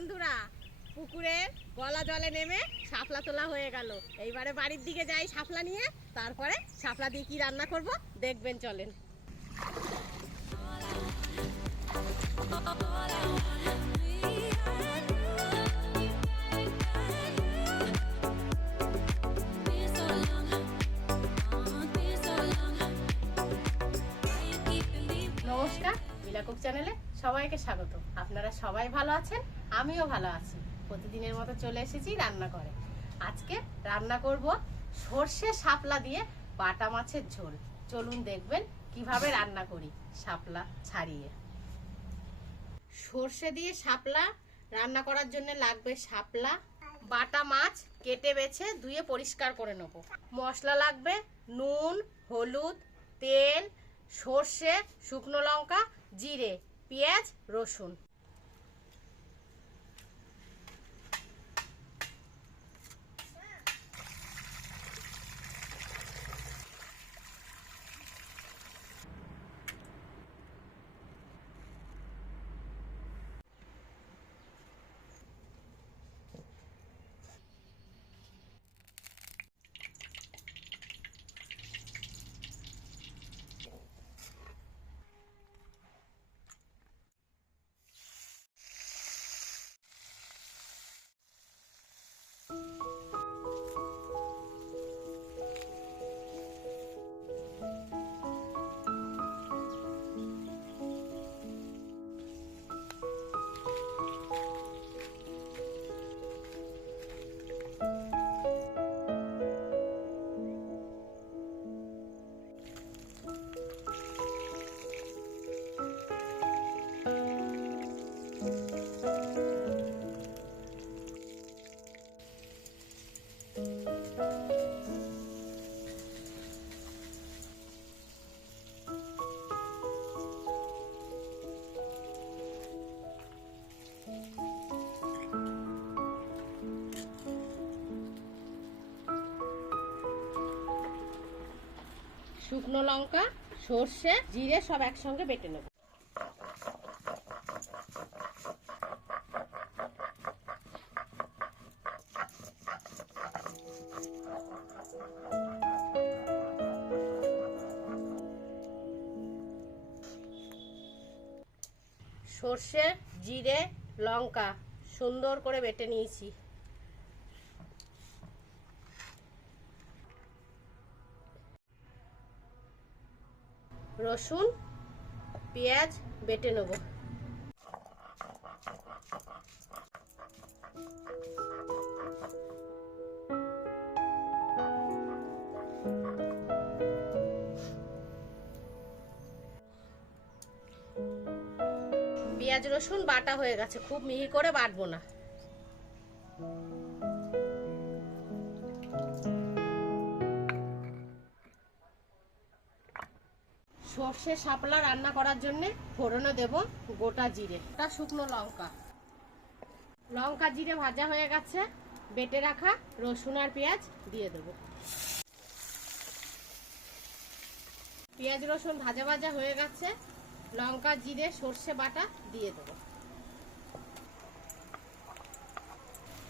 বন্ধুরা, পুকুরে গলা জলে নেমে শাপলা তোলা হয়ে গেল। এইবারে বাড়ির দিকে যাই শাপলা নিয়ে, তারপরে শাপলা দিয়ে কি রান্না করব দেখবেন, চলেন। নমস্কার বিলাকুক চ্যানেলে সবাইকে স্বাগত। আপনারা সবাই ভালো আছেন? আমিও ভালো আছি। প্রতিদিনের মতো চলে এসেছি রান্না করে। আজকে রান্না করব সর্ষে শাপলা দিয়ে বাটা মাছের ঝোল। চলুন দেখবেন কীভাবে রান্না করি শাপলা ছাড়িয়ে। সর্ষে দিয়ে শাপলা রান্না করার জন্য লাগবে শাপলা। বাটা মাছ কেটে বেছে ধুয়ে পরিষ্কার করে নেব। মশলা লাগবে নুন, হলুদ, তেল, সর্ষে, শুকনো লঙ্কা, জিরে, পেঁয়াজ, রসুন। শুকনো লঙ্কা সর্ষে জিরে সব একসঙ্গে বেটে নেব। সর্ষে জিরে লঙ্কা সুন্দর করে বেটে নিয়েছি। রসুন পেঁয়াজ বেটে নেব। পেঁয়াজ, রসুন বাটা হয়ে গেছে। খুব মিহি করে বাটবো না। সর্ষে শাপলা রান্না করার জন্য ফোড়নে দেব গোটা জিরে। গোটা শুকনো লঙ্কা। লঙ্কা জিরে ভাজা হয়ে গেছে। বেটে রাখা রসুন আর পেঁয়াজ দিয়ে দেব। পেঁয়াজ, রসুন ভাজা ভাজা হয়ে গেছে। লঙ্কা, জিরে, সর্ষে বাটা দিয়ে দেব।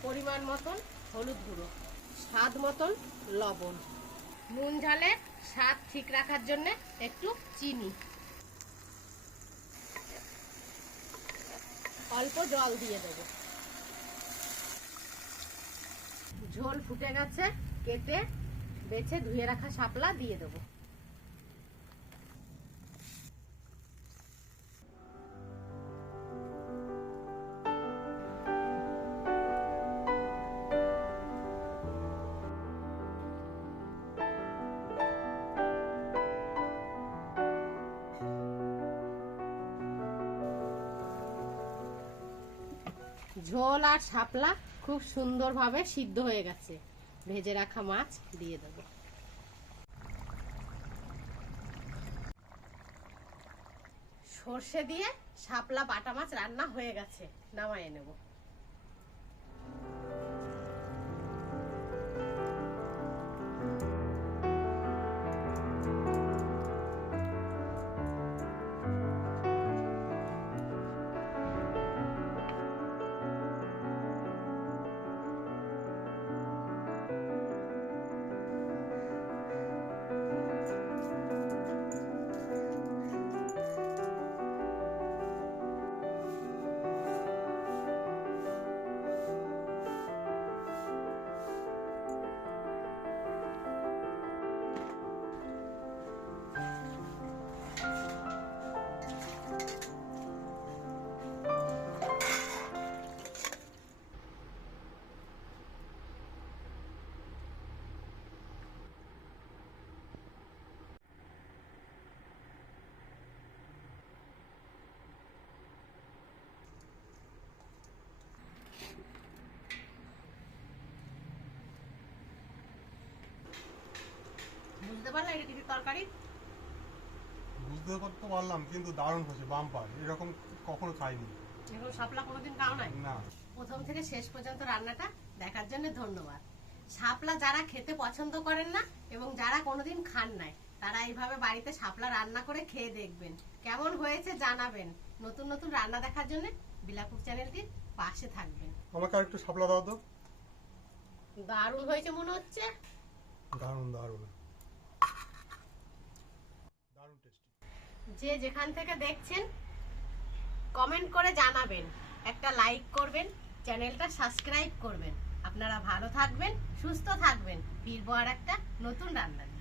পরিমাণ মতন হলুদ গুঁড়ো, স্বাদ মতন লবণ। নুন ঝালে স্বাদ ঠিক রাখার জন্য একটু চিনি। অল্প জল দিয়ে দেব। ঝোল ফুটে গেছে, কেটে বেছে ধুয়ে রাখা শাপলা দিয়ে দেব। ঝোল আর শাপলা খুব সুন্দরভাবে সিদ্ধ হয়ে গেছে। ভেজে রাখা মাছ দিয়ে দেব। সর্ষে দিয়ে শাপলা বাটা মাছ রান্না হয়ে গেছে। নামায় নেব। বুঝতে পারলে এটা কি তরকারি। বুঝতে করতে পারলাম কিন্তু দারুণ হয়েছে বাম্পার। এরকম কখনো খাইনি। শাপলা কোনোদিন খাও নাই? না। প্রথম থেকে শেষ পর্যন্ত রান্নাটা দেখার জন্য ধন্যবাদ। শাপলা যারা খেতে পছন্দ করেন না এবং যারা কোনোদিন খান নাই তারা এইভাবে বাড়িতে শাপলা রান্না করে খেয়ে দেখবেন। কেমন হয়েছে জানাবেন। নতুন নতুন রান্না দেখার জন্য বিলাকুক চ্যানেলটির পাশে থাকবেন। আমাকে আর একটু সাপলা দাও তো। দারুণ হয়েছে মনে হচ্ছে। দারুণ দারুণ। যে যেখান থেকে দেখছেন কমেন্ট করে জানাবেন। একটা লাইক করবেন চ্যানেলটা সাবস্ক্রাইব করবেন। আপনারা ভালো থাকবেন, সুস্থ থাকবেন। ফিরবো আর একটা নতুন রান্না নিয়ে।